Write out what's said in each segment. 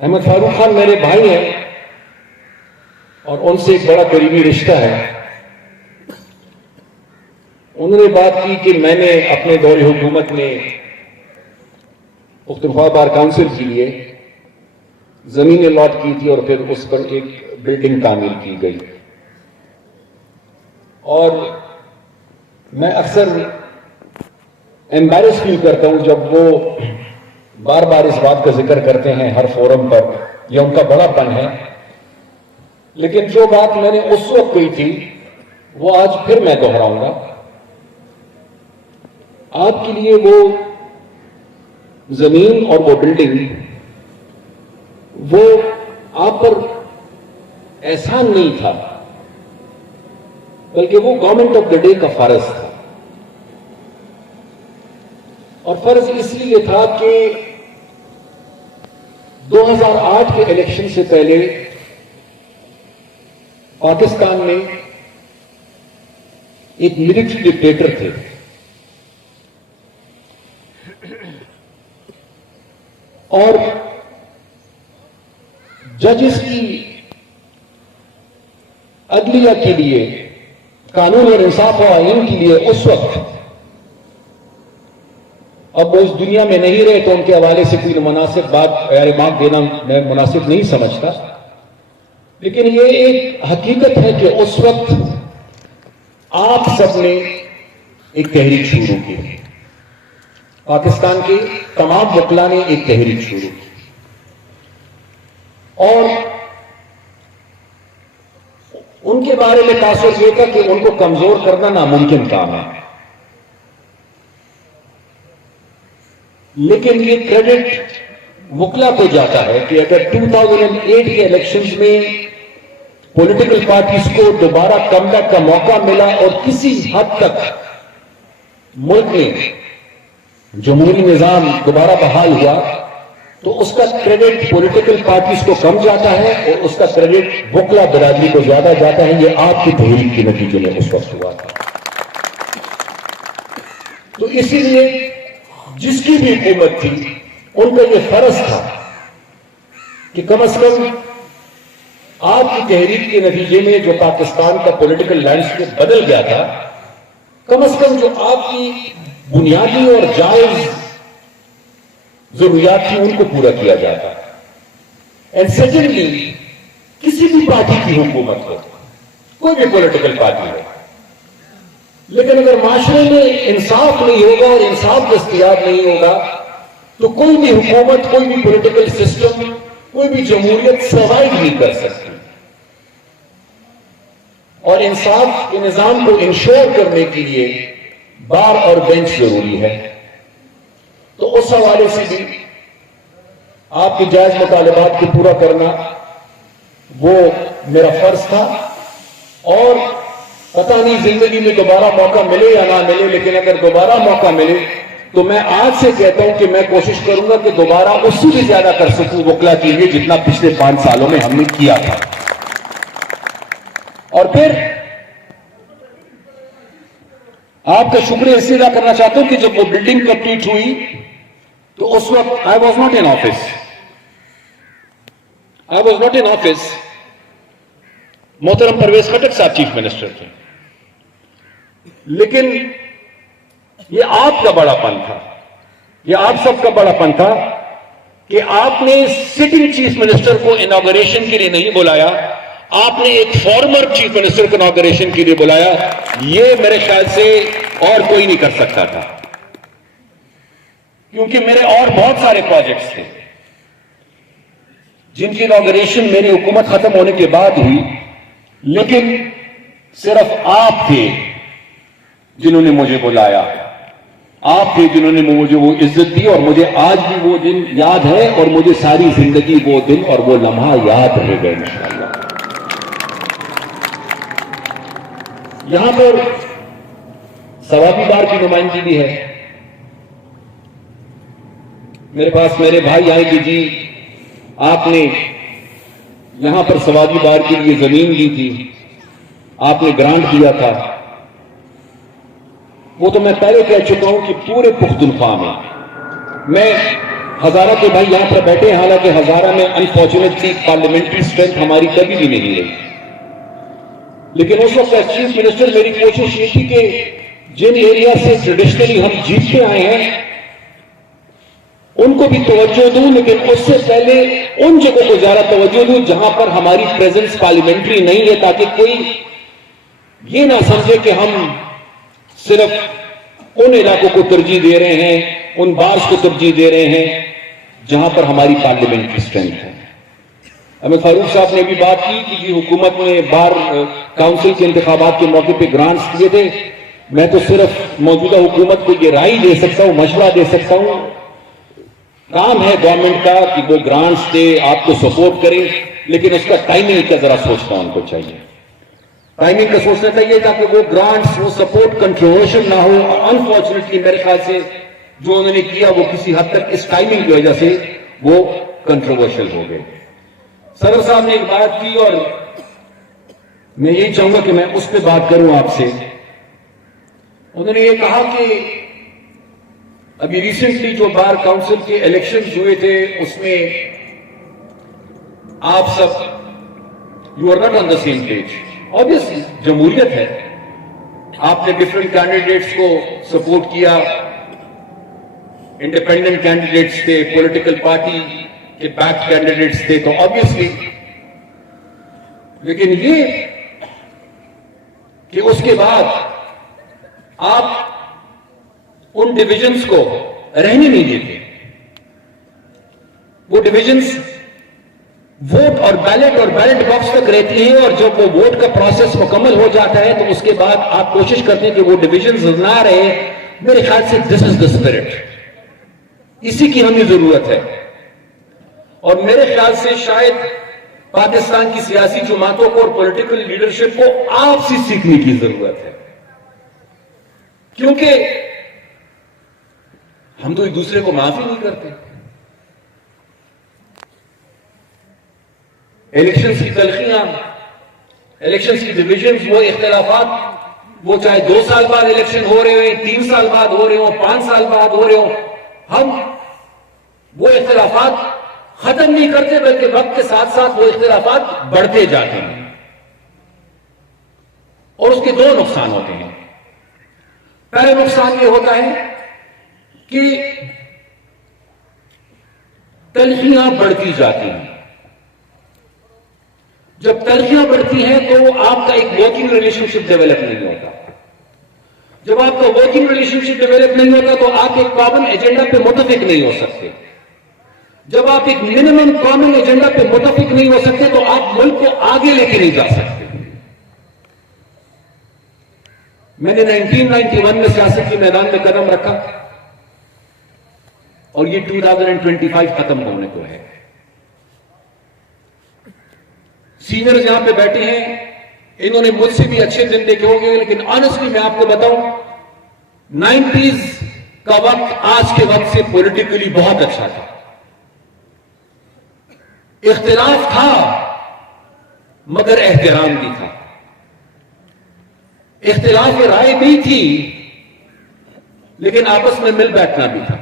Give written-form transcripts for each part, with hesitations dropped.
احمد فاروق خان میرے بھائی ہیں اور ان سے ایک بڑا قریبی رشتہ ہے. انہوں نے بات کی کہ میں نے اپنے دور حکومت میں پختونخوا بار کونسل کے لیے زمین الاٹ کی تھی اور پھر اس پر ایک بلڈنگ تعمیر کی گئی. اور میں اکثر ایمبیرس فیل کرتا ہوں جب وہ بار بار اس بات کا ذکر کرتے ہیں ہر فورم پر. یہ ان کا بڑا پن ہے. لیکن جو بات میں نے اس وقت کہی تھی وہ آج پھر میں دہراؤں گا. آپ کے لیے وہ زمین اور وہ بلڈنگ وہ آپ پر احسان نہیں تھا بلکہ وہ گورنمنٹ آف دا ڈے کا فرض تھا. اور فرض اس لیے تھا کہ 2008 کے الیکشن سے پہلے پاکستان میں ایک ملٹری ڈکٹیٹر تھے اور ججز کی عدلیہ کے لیے قانون اور انصاف و آئین کے لیے اس وقت، اب وہ اس دنیا میں نہیں رہے تو ان کے حوالے سے کوئی مناسب بات بات دینا میں مناسب نہیں سمجھتا، لیکن یہ ایک حقیقت ہے کہ اس وقت آپ سب نے ایک تحریک شروع کی. پاکستان کے تمام وکلا نے ایک تحریک شروع کی اور ان کے بارے میں تاثر یہ تھا کہ ان کو کمزور کرنا ناممکن کام ہے. لیکن یہ کریڈٹ وکلا کو جاتا ہے کہ اگر 2008 کے الیکشنز میں پولیٹیکل پارٹیز کو دوبارہ کم بیک کا موقع ملا اور کسی حد تک ملک میں جمہوری نظام دوبارہ بحال ہوا تو اس کا کریڈٹ پولیٹیکل پارٹیز کو کم جاتا ہے اور اس کا کریڈٹ وکلا برادری کو زیادہ جاتا ہے. یہ آپ کی تحریک کے نتیجے میں اس وقت ہوا تھا. تو اسی لیے جس کی بھی حکومت تھی ان کا یہ فرض تھا کہ کم از کم آپ کی تحریک کے نتیجے میں جو پاکستان کا پولیٹیکل لینڈسکیپ بدل گیا تھا، کم از کم جو آپ کی بنیادی اور جائز ضروریات تھی ان کو پورا کیا جاتا. اینڈ سیکنڈلی، کسی بھی پارٹی کی حکومت ہو، کوئی بھی پولیٹیکل پارٹی ہو، لیکن اگر معاشرے میں انصاف نہیں ہوگا اور انصاف دستیاب نہیں ہوگا تو کوئی بھی حکومت، کوئی بھی پولیٹیکل سسٹم، کوئی بھی جمہوریت سروائیو نہیں کر سکتی. اور انصاف کے نظام کو انشور کرنے کے لیے بار اور بینچ ضروری ہے. تو اس حوالے سے بھی آپ کے جائز مطالبات کو پورا کرنا وہ میرا فرض تھا. اور پتہ نہیں زندگی میں دوبارہ موقع ملے یا نہ ملے، لیکن اگر دوبارہ موقع ملے تو میں آج سے کہتا ہوں کہ میں کوشش کروں گا کہ دوبارہ اس سے بھی زیادہ کر سکوں وکلا کے لیے جتنا پچھلے 5 سالوں میں ہم نے کیا تھا. اور پھر آپ کا شکریہ اس لیے ادا کرنا چاہتا ہوں کہ جب وہ بلڈنگ کمپلیٹ ہوئی تو اس وقت I was not in office. محترم پرویز خٹک صاحب چیف منسٹر تھے. لیکن یہ آپ کا بڑا پن تھا، یہ آپ سب کا بڑا پن تھا کہ آپ نے سٹنگ چیف منسٹر کو انوگریشن کے لیے نہیں بلایا، آپ نے ایک فارمر چیف منسٹر کو انوگریشن کے لیے بلایا. یہ میرے خیال سے اور کوئی نہیں کر سکتا تھا، کیونکہ میرے اور بہت سارے پروجیکٹس تھے جن کی انوگریشن میری حکومت ختم ہونے کے بعد ہوئی، لیکن صرف آپ تھے جنہوں نے مجھے بلایا، آپ تھے جنہوں نے مجھے وہ عزت دی. اور مجھے آج بھی وہ دن یاد ہے اور مجھے ساری زندگی وہ دن اور وہ لمحہ یاد رہے گا انشاءاللہ. یہاں پر ثوابی بار کی نمائندگی بھی ہے. میرے پاس میرے بھائی آئے کہ جی آپ نے یہاں پر ثوابی بار کے لیے زمین لی تھی، آپ نے گرانٹ دیا تھا. وہ تو میں پہلے کہہ چکا ہوں کہ پورے پختونخوا میں ہزارہ کے بھائی یہاں پر بیٹھے ہیں، حالانکہ ہزارہ میں انفارچونیٹلی پارلیمنٹری اسٹرینتھ ہماری کبھی بھی نہیں رہی، لیکن اس وقت ایز چیف منسٹر میری کوشش یہ تھی کہ جن ایریا سے ٹریڈیشنلی ہم جیتتے آئے ہیں ان کو بھی توجہ دوں، لیکن اس سے پہلے ان جگہوں کو زیادہ توجہ دوں جہاں پر ہماری پریزنس پارلیمنٹری نہیں ہے، تاکہ کوئی یہ نہ سمجھے کہ ہم صرف ان علاقوں کو ترجیح دے رہے ہیں، ان بارز کو ترجیح دے رہے ہیں جہاں پر ہماری پارلیمنٹری اسٹرینتھ ہے۔ ہمیں فاروق صاحب نے بھی بات کی کہ جی حکومت نے بار کاؤنسل کے انتخابات کے موقع پہ گرانٹس دیے تھے، میں تو صرف موجودہ حکومت کو یہ رائے دے سکتا ہوں، مشورہ دے سکتا ہوں، کام ہے گورنمنٹ کا کہ وہ گرانٹس دے، آپ کو سپورٹ کریں، لیکن اس کا ٹائمنگ کا ذرا سوچنا ان کو چاہیے، ٹائمنگ کا سوچنا چاہیے تاکہ وہ گرانٹس، وہ سپورٹ کنٹروورشل نہ ہو۔ انفارچونیٹلی میرے خیال سے جو انہوں نے کیا وہ کسی حد تک اس ٹائمنگ کی وجہ سے وہ کنٹروورشل ہو گئے۔ صدر صاحب نے ایک بات کی اور میں یہی چاہوں گا کہ میں اس پہ بات کروں آپ سے۔ انہوں نے یہ کہا کہ ابھی ریسنٹلی جو بار کاؤنسل کے الیکشنز ہوئے تھے اس میں آپ سب you are not on the same page. obviously جمہوریت ہے، آپ نے ڈفرنٹ کینڈیڈیٹس کو سپورٹ کیا، انڈیپینڈنٹ کینڈیڈیٹس تھے، پولیٹیکل پارٹی کے بیک کینڈیڈیٹس تھے، تو obviously، لیکن یہ کہ اس کے بعد آپ ان ڈویژنز کو رہنے نہیں دیتے، وہ ڈویژنز ووٹ اور بیلٹ باکس تک رہتی ہیں، اور جب وہ ووٹ کا پروسیس مکمل ہو جاتا ہے تو اس کے بعد آپ کوشش کرتے ہیں کہ وہ ڈویژنز نہ رہے۔ میرے خیال سے دس از دا اسپرٹ، اسی کی ہمیں ضرورت ہے، اور میرے خیال سے شاید پاکستان کی سیاسی جماعتوں کو اور پولیٹیکل لیڈرشپ کو آپ سے سیکھنے کی ضرورت ہے، کیونکہ ہم تو ایک دوسرے کو معاف ہی نہیں کرتے۔ الیکشنز کی تلخیاں، الیکشنز کی ڈویژنز، وہ اختلافات، وہ چاہے 2 سال بعد الیکشن ہو رہے ہوں، 3 سال بعد ہو رہے ہوں، 5 سال بعد ہو رہے ہوں، ہم وہ اختلافات ختم نہیں کرتے، بلکہ وقت کے ساتھ ساتھ وہ اختلافات بڑھتے جاتے ہیں، اور اس کے 2 نقصان ہوتے ہیں۔ پہلا نقصان یہ ہوتا ہے کہ تلخیاں بڑھتی جاتی ہیں۔ جب تلخیاں بڑھتی ہیں تو آپ کا ایک ورکنگ ریلیشن شپ ڈیولپ نہیں ہوتا۔ جب آپ کا ورکنگ ریلیشن شپ ڈیولپ نہیں ہوتا تو آپ ایک کامن ایجنڈا پہ متفق نہیں ہو سکتے۔ جب آپ ایک منیمم کامن ایجنڈا پہ متفق نہیں ہو سکتے تو آپ ملک کو آگے لے کے نہیں جا سکتے۔ میں نے 1991 میں سیاست کے میدان میں قدم رکھا، اور یہ 2025 ختم ہونے کو ہے۔ سینئرز یہاں پہ بیٹھے ہیں، انہوں نے مجھ سے بھی اچھے دن دیکھے ہوں گے، لیکن آنیسٹلی میں آپ کو بتاؤں 90s کا وقت آج کے وقت سے پولیٹیکلی بہت اچھا تھا۔ اختلاف تھا مگر احترام بھی تھا، اختلاف رائے بھی تھی لیکن آپس میں مل بیٹھنا بھی تھا۔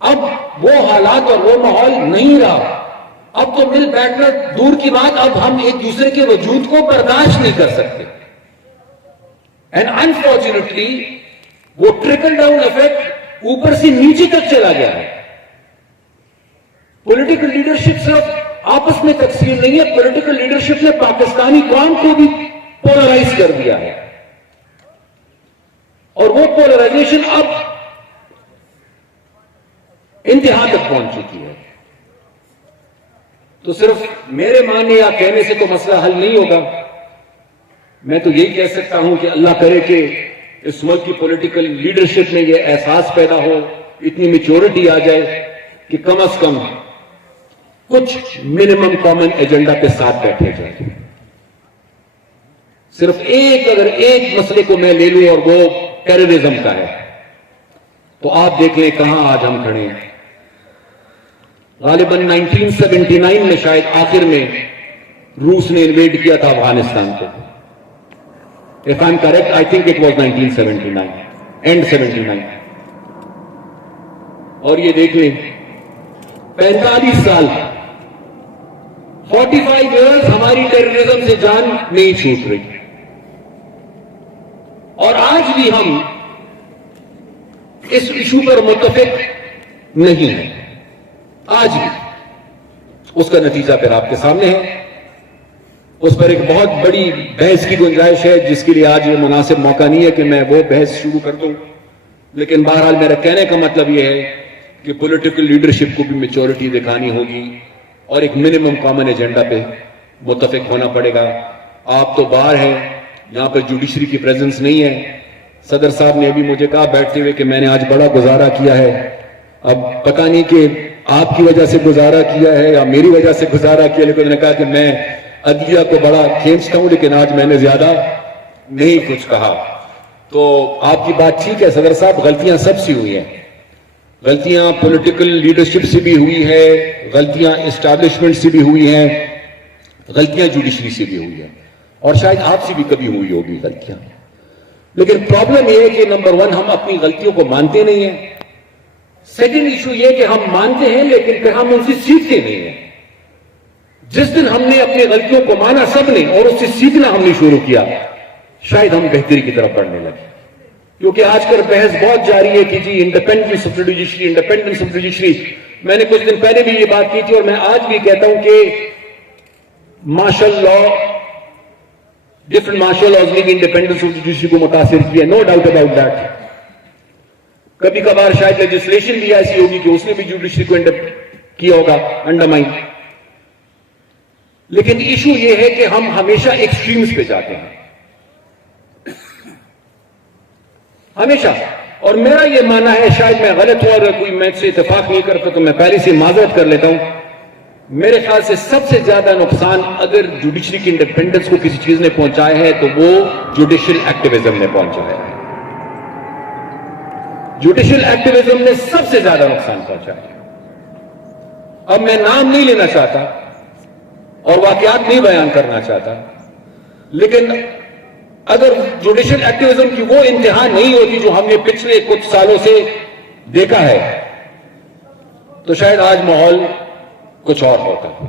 اب وہ حالات اور وہ ماحول نہیں رہا، اب تو مل بیٹھنا دور کی بات، اب ہم ایک دوسرے کے وجود کو برداشت نہیں کر سکتے۔ اینڈ انفارچونیٹلی وہ ٹرکل ڈاؤن ایفیکٹ اوپر سے نیچے تک چلا گیا ہے۔ پولیٹیکل لیڈرشپ صرف آپس میں تقسیم نہیں ہے، پولیٹیکل لیڈرشپ نے پاکستانی قوم کو بھی پولرائز کر دیا ہے، اور وہ پولرائزیشن اب انتہا تک پہنچ چکی ہے۔ تو صرف میرے ماننے یا کہنے سے تو مسئلہ حل نہیں ہوگا۔ میں تو یہی کہہ سکتا ہوں کہ اللہ کرے کہ اس ملک کی پولیٹیکل لیڈرشپ میں یہ احساس پیدا ہو، اتنی میچورٹی آ جائے کہ کم از کم کچھ منیمم کامن ایجنڈا پہ ساتھ بیٹھے جائیں۔ صرف اگر ایک مسئلے کو میں لے لوں اور وہ ٹیررزم کا ہے، تو آپ دیکھ لیں کہاں آج ہم کھڑے ہیں۔ غالباً 1979 میں شاید آخر میں روس نے انویڈ کیا تھا افغانستان کو۔ If I'm correct, I think it was 1979, end 79۔ اور یہ دیکھ لیں 45 سال 45 ایئرز ہماری ٹیررزم سے جان نہیں چھوٹ رہی، اور آج بھی ہم اس ایشو پر متفق نہیں ہیں، آج بھی۔ اس کا نتیجہ پھر آپ کے سامنے ہے، اس پر ایک بہت بڑی بحث کی گنجائش ہے، جس کے لیے آج یہ مناسب موقع نہیں ہے کہ میں وہ بحث شروع کر دوں، لیکن بہرحال میرا کہنے کا مطلب یہ ہے کہ پولیٹیکل لیڈرشپ کو بھی میچورٹی دکھانی ہوگی اور ایک منیمم کامن ایجنڈا پہ متفق ہونا پڑے گا۔ آپ تو باہر ہیں، یہاں پر جوڈیشری کی پریزنس نہیں ہے۔ صدر صاحب نے ابھی مجھے کہا بیٹھتے ہوئے کہ میں نے آج بڑا گزارا کیا ہے، اب پتہ نہیں کہ آپ کی وجہ سے گزارا کیا ہے یا میری وجہ سے گزارا کیا، لیکن میں نے کہا کہ میں عدلیہ کو بڑا کھینچتا ہوں، لیکن آج میں نے زیادہ نہیں کچھ کہا۔ تو آپ کی بات ٹھیک ہے صدر صاحب، غلطیاں سب سے ہوئی ہیں، غلطیاں پولیٹیکل لیڈرشپ سے بھی ہوئی ہے، غلطیاں اسٹیبلشمنٹ سے بھی ہوئی ہیں، غلطیاں جوڈیشری سے بھی ہوئی ہیں، اور شاید آپ سے بھی کبھی ہوئی ہوگی غلطیاں۔ لیکن پرابلم یہ ہے کہ نمبر 1 ہم اپنی غلطیوں کو مانتے نہیں ہیں، سیکنڈ ایشو یہ کہ ہم مانتے ہیں لیکن پھر ہم ان سے سیکھتے نہیں ہیں۔ جس دن ہم نے اپنی غلطیوں کو مانا سب نے اور اس سے سیکھنا ہم نے شروع کیا، شاید ہم بہتری کی طرف بڑھنے لگے۔ کیونکہ آج کل بحث بہت جاری ہے کہ جی independence of judiciary, independence of judiciary. میں نے کچھ دن پہلے بھی یہ بات کی تھی اور میں آج بھی کہتا ہوں کہ martial law, different martial laws نے بھی انڈیپینڈنس آف جوڈیشری کو متاثر کیا، نو ڈاؤٹ اباؤٹ دیٹ۔ کبھی کبھار شاید لیجسلیشن بھی ایسی ہوگی کہ اس نے بھی جوڈیشری کو کیا ہوگا انڈرمائن، لیکن ایشو یہ ہے کہ ہم ہمیشہ ایکسٹریمز پہ جاتے ہیں، ہمیشہ۔ اور میرا یہ ماننا ہے، شاید میں غلط ہوں اور کوئی میں سے اتفاق نہیں کرتا تو میں پہلے سے معذرت کر لیتا ہوں، میرے خیال سے سب سے زیادہ نقصان اگر جوڈیشری کی انڈیپینڈنس کو کسی چیز نے پہنچایا ہے تو وہ جوڈیشل ایکٹیویزم نے پہنچایا ہے۔ جوڈیشل ایکٹیویزم نے سب سے زیادہ نقصان پہنچایا۔ اب میں نام نہیں لینا چاہتا اور واقعات نہیں بیان کرنا چاہتا، لیکن اگر جوڈیشل ایکٹیویزم کی وہ انتہا نہیں ہوتی جو ہم نے پچھلے کچھ سالوں سے دیکھا ہے تو شاید آج ماحول کچھ اور ہوتا ہے۔